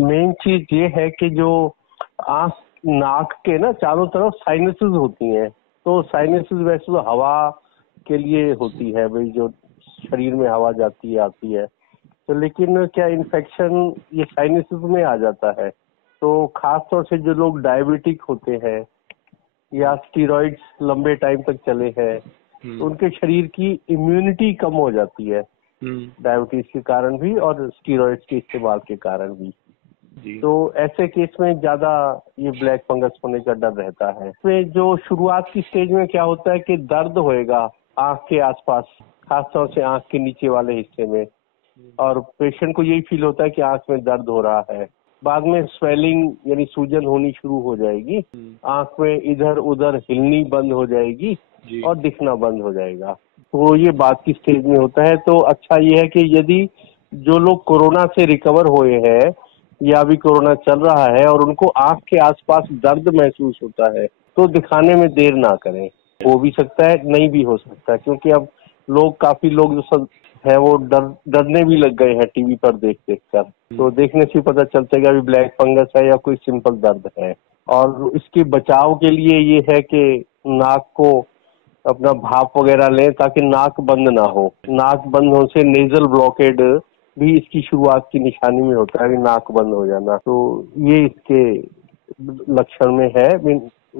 Main चीज ये है कि जो आंख नाक के ना चारों तरफ साइनसेस होती हैं, तो साइनसेस वैसे तो हवा के लिए होती है भाई, जो शरीर में हवा जाती है आती है, तो लेकिन क्या इन्फेक्शन ये साइनसेस में आ जाता है। तो खास तौर से जो लोग डायबिटिक होते हैं या स्टीरॉइड्स लंबे टाइम तक चले हैं, तो उनके शरीर की इम्यूनिटी कम हो जाती है डायबिटीज के कारण भी और स्टीरॉइड्स के इस्तेमाल के कारण भी। तो ऐसे केस में ज्यादा ये ब्लैक फंगस होने का डर रहता है। इसमें जो शुरुआत की स्टेज में क्या होता है कि दर्द होएगा आंख के आसपास, खासतौर से आंख के नीचे वाले हिस्से में, और पेशेंट को यही फील होता है कि आंख में दर्द हो रहा है। बाद में स्वेलिंग यानी सूजन होनी शुरू हो जाएगी, आंख में इधर उधर हिलनी बंद हो जाएगी और दिखना बंद हो जाएगा। तो ये बात की स्टेज में होता है। तो अच्छा ये है कि यदि जो लोग कोरोना से रिकवर हुए हैं या अभी कोरोना चल रहा है और उनको आंख के आसपास दर्द महसूस होता है, तो दिखाने में देर ना करें। हो भी सकता है, नहीं भी हो सकता है, क्योंकि अब काफी लोग जो सब है वो डरने भी लग गए हैं टीवी पर देख कर। तो देखने से पता चलता है कि अभी ब्लैक फंगस है या कोई सिंपल दर्द है। और इसके बचाव के लिए ये है कि नाक को अपना भाप वगैरह लें ताकि नाक बंद ना हो। नाक बंद होने से नेजल ब्लॉकेड भी इसकी शुरुआत की निशानी में होता है, नाक बंद हो जाना। तो ये इसके लक्षण में है,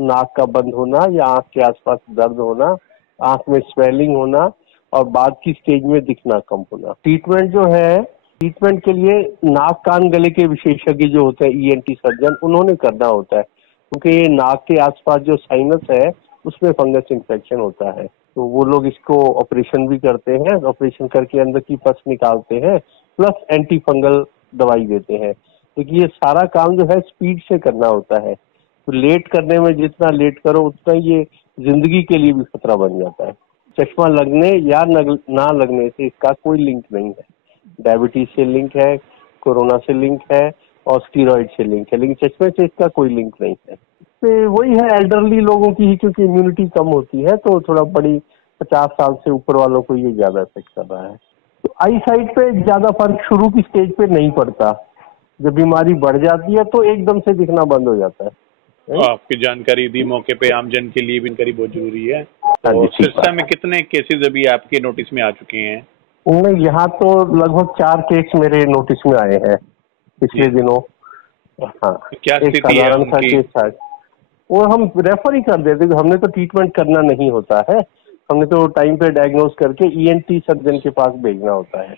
नाक का बंद होना या आंख के आसपास दर्द होना, आंख में स्वेलिंग होना और बाद की स्टेज में दिखना कम होना। ट्रीटमेंट जो है, ट्रीटमेंट के लिए नाक कान गले के विशेषज्ञ जो होते हैं ईएनटी सर्जन, उन्होंने करना होता है, क्योंकि ये नाक के आसपास जो साइनस है उसमें फंगस इन्फेक्शन होता है। तो वो लोग इसको ऑपरेशन भी करते हैं, ऑपरेशन करके अंदर की पस निकालते हैं, प्लस एंटी फंगल दवाई देते हैं। क्योंकि ये सारा काम जो है स्पीड से करना होता है, तो लेट करने में जितना लेट करो उतना ये जिंदगी के लिए भी खतरा बन जाता है। चश्मा लगने या ना लगने से इसका कोई लिंक नहीं है। डायबिटीज से लिंक है, कोरोना से लिंक है और स्टीरॉइड से लिंक है, लेकिन चश्मे से इसका कोई लिंक नहीं है। तो वही है एल्डरली लोगों की ही, क्योंकि इम्यूनिटी कम होती है, तो थोड़ा बड़ी 50 साल से ऊपर वालों को ये ज्यादा इफेक्ट कर रहा है। तो आई साइट पे ज्यादा फर्क शुरू की स्टेज पे नहीं पड़ता, जब बीमारी बढ़ जाती है तो एकदम से दिखना बंद हो जाता है। तो आपकी जानकारी दी मौके पे आमजन के लिए भी जानकारी बहुत जरूरी है। तो सिरसा में कितने केसेस अभी आपके नोटिस में आ चुके हैं? यहाँ तो लगभग 4 केस मेरे नोटिस में आए हैं पिछले दिनों। हाँ, क्या स्थिति है उनकी? केस था वो हम रेफर ही कर देते, हमने तो ट्रीटमेंट करना नहीं होता है, हमने तो टाइम पे डायग्नोज करके ईएनटी सर्जन के पास भेजना होता है।